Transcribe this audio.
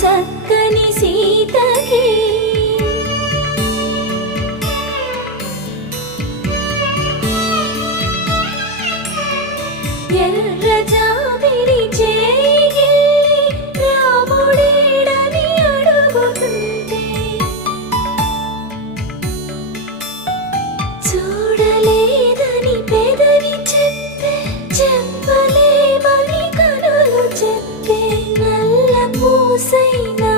చక్కని సీతకి ఎర్ర జాబిలి చేయి రాముడేడని అడుగుతుంటే చూడలేదని పెదవి చెప్పే చెప్పలేమని కనులు చెప్పే నల్ల పూసైనా